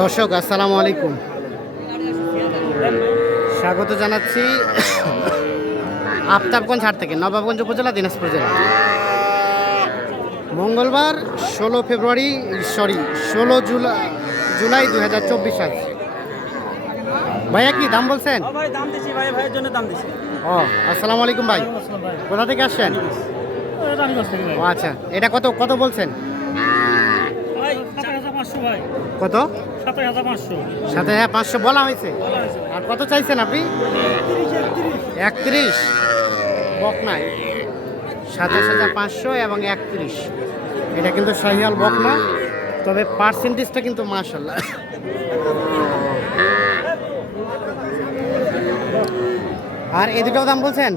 দর্শক আসসালামু আলাইকুম। স্বাগত জানাচ্ছি আফতাবগঞ্জ হাট থেকে নবাবগঞ্জ উপজেলা দিনাজপুর জেলা। মঙ্গলবার ষোলো ফেব্রুয়ারি সরি ষোলো জুলাই জুলাই দু হাজার চব্বিশ সাল ভাইয়া কি দাম বলছেন? ও আসসালামু আলাইকুম ভাই। কোথা থেকে আসছেন? ও আচ্ছা এটা কত কত বলছেন ভাই সাত হাজার পাঁচশো ভাই কত? সাত হাজার পাঁচশো। বলা হয়েছে? আর কত চাইছেন আপনি? একত্রিশ বকনা সাতাশ হাজার পাঁচশো এবং একত্রিশ। এটা কিন্তু শাহিয়াল বকনা তবে পার্সেন্টেজটা কিন্তু মাসাল্লাহ আর এই দুটো দাম বলছেন?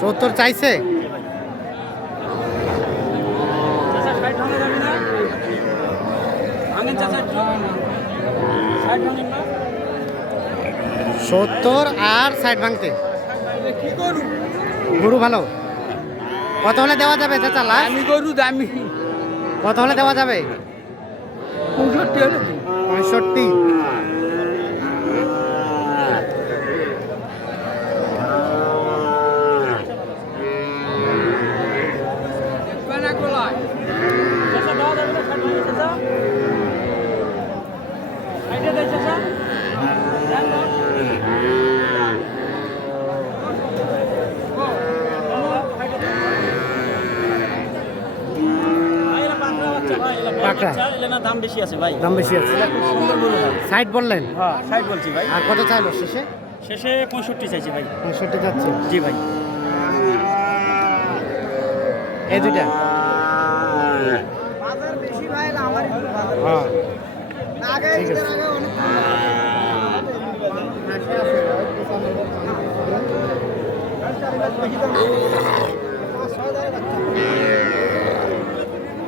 সত্তর চাইছে চাচা ষাট ভাঙা যাবে না ভাঙেন চাচা একটু ষাট ভাঙেন না সত্তর আর সাইড ভাঙতে। গরু ভালো? কত হলে দেওয়া যাবে চাচা আমি গরু দামি। কত হলে দেওয়া যাবে? পঁয়ষট্টি হলে পঁয়ষট্টি। না দাম বেশি আছে ভাই। দাম বেশি আছে। সাইড বললেন? হ্যাঁ ষাট বলছি ভাই। আর কত চাইলো শেষে? শেষে পঁয়ষট্টি চাইছি ভাই। পঁয়ষট্টি যাচ্ছে জি ভাই। এই দুইটা? হ্যাঁ। ঠিক আছে।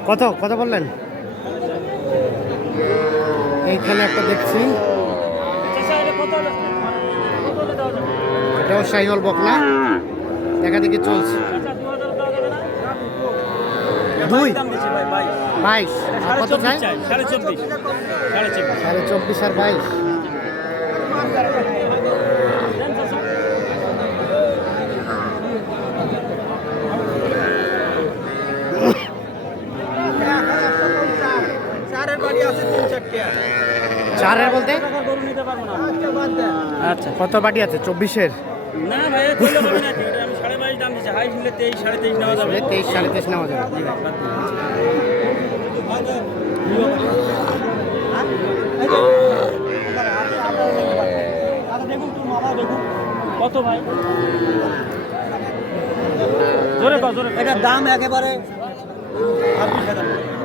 কত কত বললেন? এইখানে একটা দেখছি। এটাও শাহিওয়াল বকলা দেখা দেখি চলছে। দুই? বাইশ। কত চাই? সাড়ে চব্বিশ। সাড়ে চব্বিশ আর বাইশ। চারের বলতে গরু নিতে পারব না আচ্ছা কত বাটি আছে? চব্বিশের? না ভাই করলে হবে না আমি সাড়ে বাইশ দাম দিচ্ছি হাই নিলে তেইশ সাড়ে তেইশ নেওয়া যাবে। তেইশ সাড়ে তেইশ নেওয়া যাবে। কত ভাই? জোরে জোরে এটার দাম একেবারে বাইশ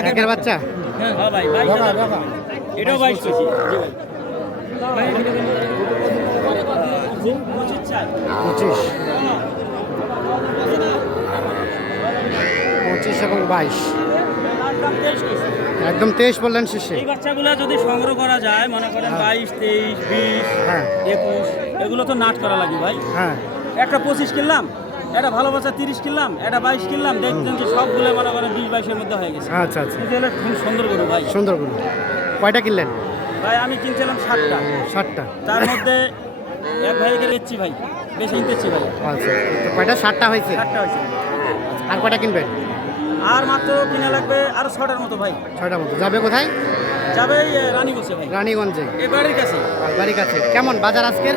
একের বাচ্চা। হ্যাঁ। এটাও বাইশ কেজি পঁচিশ। এবং বাইশ। একদম তেইশ বললেন শেষে। এই বাচ্চাগুলো যদি সংগ্রহ করা যায় মনে করেন বাইশ তেইশ বিশ হ্যাঁ। একুশ এগুলো তো নাট করা লাগে ভাই। হ্যাঁ। একটা পঁচিশ কিনলাম একটা ভালো বাচ্চা তিরিশ কিনলাম একটা বাইশ কিনলাম দেখতেন যে সবগুলো মনে করেন বিশ বাইশের মধ্যে হয়ে গেছে। আচ্ছা আচ্ছা। খুব সুন্দর গরু ভাই। সুন্দরগুলো কয়টা কিনলেন? ভাই আমি কিনছিলাম ষাটটা ষাটটা তার মধ্যে এক ভাইকে দিচ্ছি ভাই বেশি নিতেছি ভাই। আচ্ছা কয়টা? ষাটটা হয়েছে? ষাটটা হয়েছে। আর কয়টা কিনবেন? আর মাত্র কিনে লাগবে আর ছটার মতো ভাই। ছটার মতো। যাবে কোথায়? যাবে রানীগঞ্জে ভাই। রানীগঞ্জে। এই বাড়ির কাছে। বাড়ির কাছে। কেমন? বাজার আজকের?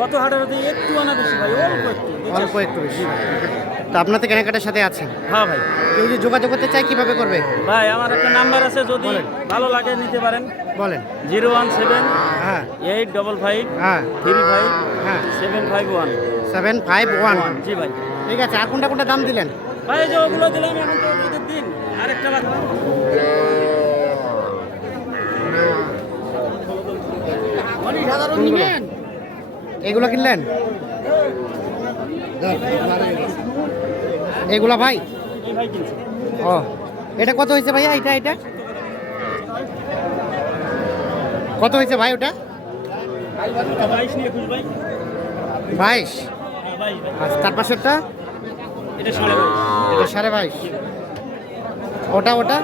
গত হাটের দিয়ে একটু আনা বেশি ভাই অল্প একটু অল্প একটু বেশি। তো আপনার তো কেনাকাটার সাথে আছেন হ্যাঁ ভাই। কেউ যদি যোগাযোগ করতে চায় কীভাবে করবে? ভাই আমার একটা নাম্বার আছে যদি। ভালো লাগে নিতে পারেন। বলেন। জিরো ওয়ান সেভেন হ্যাঁ। এইট ডবল ফাইভ হ্যাঁ। থ্রি ফাইভ হ্যাঁ। Seven five one. Seven five one. জি ভাই। ঠিক আছে আর কোনটা কোনটা দাম দিলেন? ভাই যে ওগুলো দিলাম এখন তো ওদের দিন। আরেকটা বাদ এগুলো কিনলেন? এগুলা ভাই? এই ভাই কিনছে। ও এটা কত হয়েছে ভাইয়া এটা এটা কত হয়েছে ভাই ওটা? বাইশ হ্যাঁ, আচ্ছা তার পাশেরটা? এটা সাড়ে বাইশ। সাড়ে বাইশ। ওটা ওটা?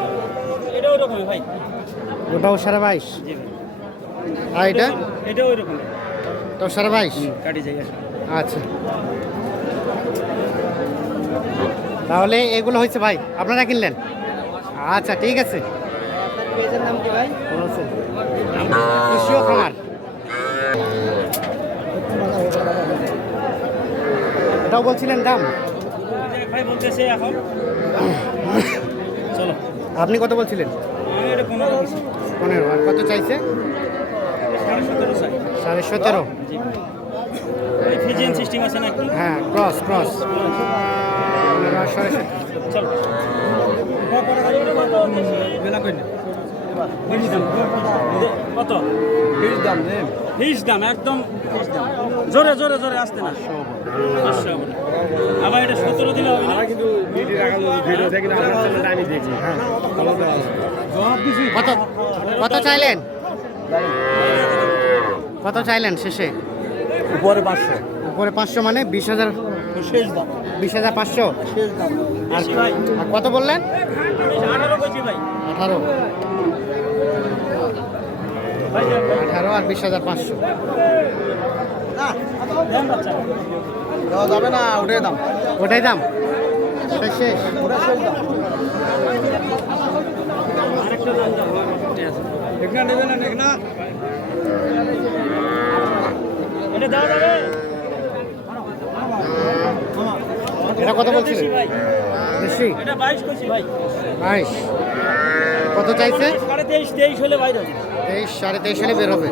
ওটাও সাড়ে বাইশ। ভাই। আর এটা? এটা ওই তো সাড়ে বাইশ? আচ্ছা। তাহলে এগুলো হয়েছে ভাই আপনারা কিনলেন? আচ্ছা ঠিক আছে। খামার। এটাও বলছিলেন দাম? আপনি কত বলছিলেন? পনেরো। আর কত চাইছে? সাড়ে সতেরো। হ্যাঁ ক্রস ক্রস কত? ফিস দাম একদম জোরে জোরে জোরে আসতে না। আবার। এটা সতেরো দিলে হবে না? কত কত চাইলেন? কত চাইলেন শেষে? উপরে পাঁচশো। উপরে পাঁচশো মানে বিশ হাজার শেষ দাম। বিশ হাজার পাঁচশো? শেষ দাম। আর কত বললেন? আঠারো আঠারো। আর বিশ হাজার পাঁচশো। যাবে না ওটাই দাম। ওটাই দাম? ওটাই শেষ। শেষ দাম। দাও এটা কত বলছিলেন ভাই। বেশি এটা বাইশ কইছি ভাই। বাইশ। কত চাইছে? সাড়ে তেইশ তেইশ হলে বাইরে হবে। তেইশ সাড়ে তেইশ সালে বেরোবে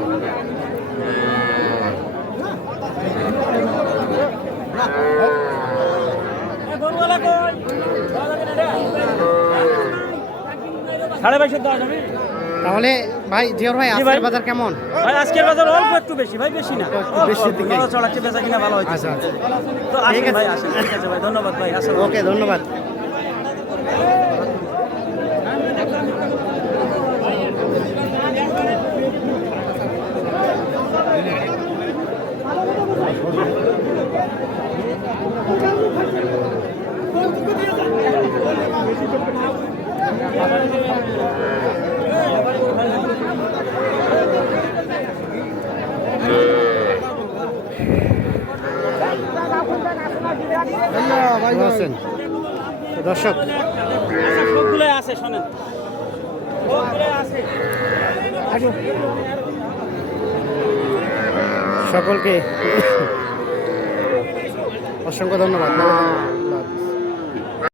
গরুওয়ালা কই? দেওয়া যাবে না এটা? সাড়ে বাইশের দেওয়া যাবে তাহলে ভাই জিওর ভাই আজকের বাজার কেমন? ভাই আজকের বাজার অল্প একটু বেশি ভাই বেশি না। একটু বেশির দিকে। চড়াচ্ছে বেচা কিনা ভালো হয়েছে আচ্ছা আচ্ছা। তো আসেন ভাই আসেন ঠিক আছে ভাই ধন্যবাদ ভাই আসেন। ওকে ধন্যবাদ। ভালো আছেন তো দর্শক আছে শোনেন। সকলকে অসংখ্য ধন্যবাদ।